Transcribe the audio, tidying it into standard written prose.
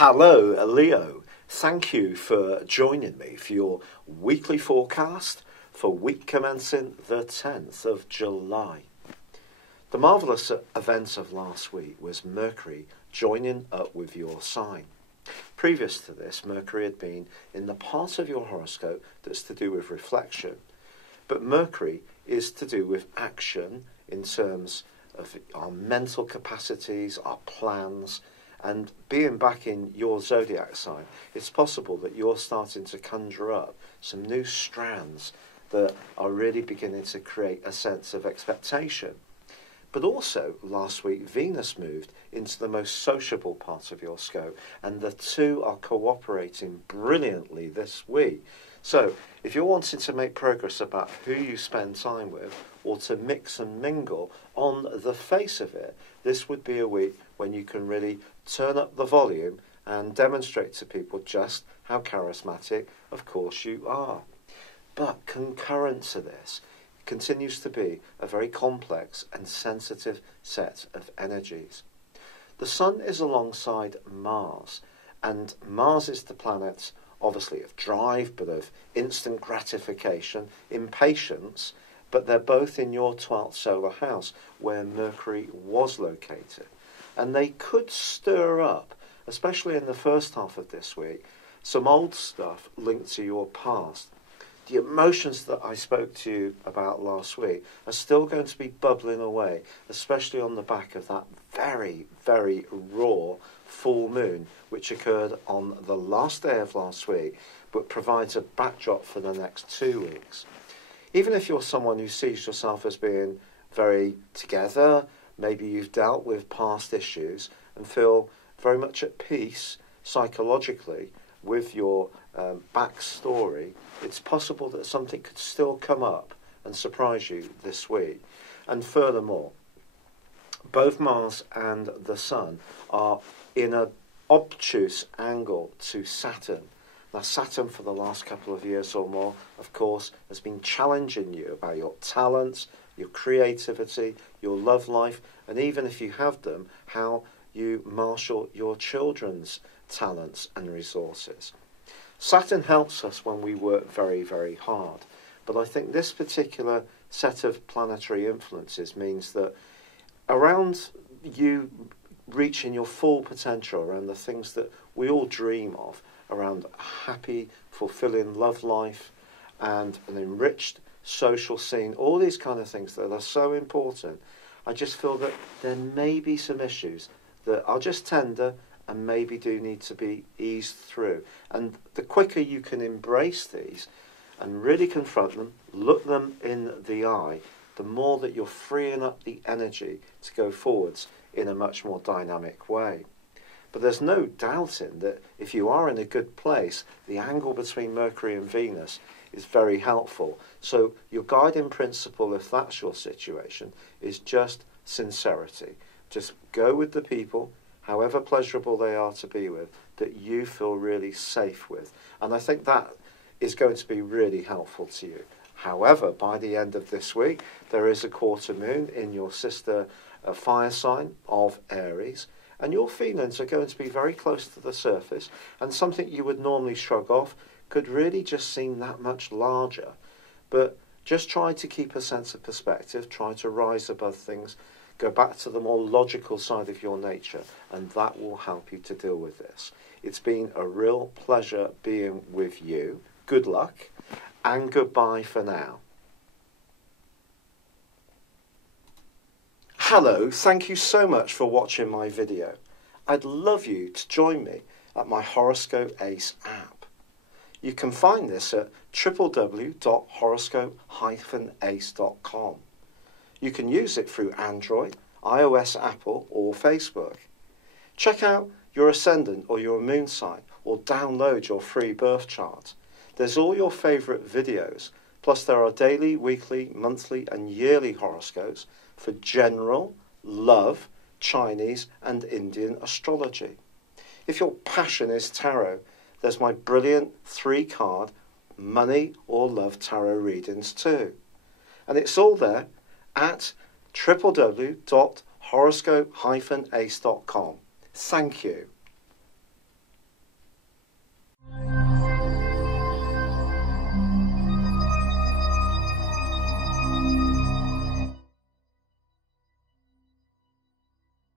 Hello, Leo. Thank you for joining me for your weekly forecast for week commencing the 10th of July. The marvellous event of last week was Mercury joining up with your sign. Previous to this, Mercury had been in the part of your horoscope that's to do with reflection. But Mercury is to do with action in terms of our mental capacities, our plans, and being back in your zodiac sign, it's possible that you're starting to conjure up some new strands that are really beginning to create a sense of expectation. But also, last week, Venus moved into the most sociable part of your scope, and the two are cooperating brilliantly this week. So, if you're wanting to make progress about who you spend time with, or to mix and mingle on the face of it, this would be a week when you can really turn up the volume and demonstrate to people just how charismatic, of course, you are. But concurrent to this continues to be a very complex and sensitive set of energies. The Sun is alongside Mars, and Mars is the planet, obviously, of drive, but of instant gratification, impatience, but they're both in your 12th solar house, where Mercury was located. And they could stir up, especially in the first half of this week, some old stuff linked to your past. The emotions that I spoke to you about last week are still going to be bubbling away, especially on the back of that very, very raw full moon, which occurred on the last day of last week, but provides a backdrop for the next 2 weeks. Even if you're someone who sees yourself as being very together, maybe you've dealt with past issues and feel very much at peace psychologically with your backstory, it's possible that something could still come up and surprise you this week. And furthermore, both Mars and the Sun are in an obtuse angle to Saturn. Now, Saturn, for the last couple of years or more, of course, has been challenging you about your talents, your creativity, your love life, and even if you have them, how you marshal your children's talents and resources. Saturn helps us when we work very, very hard, but I think this particular set of planetary influences means that around you reaching your full potential, around the things that we all dream of, around a happy, fulfilling love life and an enriched social scene, all these kind of things that are so important, I just feel that there may be some issues that are just tender and maybe do need to be eased through. And the quicker you can embrace these and really confront them, look them in the eye, the more that you're freeing up the energy to go forwards in a much more dynamic way. But there's no doubting that if you are in a good place, the angle between Mercury and Venus is very helpful. So your guiding principle, if that's your situation, is just sincerity. Just go with the people, however pleasurable they are to be with, that you feel really safe with. And I think that is going to be really helpful to you. However, by the end of this week, there is a quarter moon in your sister fire sign of Aries, and your feelings are going to be very close to the surface, and something you would normally shrug off could really just seem that much larger. But just try to keep a sense of perspective, try to rise above things, go back to the more logical side of your nature, and that will help you to deal with this. It's been a real pleasure being with you. Good luck, and goodbye for now. Hello, thank you so much for watching my video. I'd love you to join me at my Horoscope Ace app. You can find this at www.horoscope-ace.com. You can use it through Android, iOS, Apple, or Facebook. Check out your ascendant or your moon sign, or download your free birth chart. There's all your favourite videos, plus there are daily, weekly, monthly and yearly horoscopes for general, love, Chinese and Indian astrology. If your passion is tarot, there's my brilliant 3-card money or love tarot readings too. And it's all there at www.horoscope-ace.com. Thank you.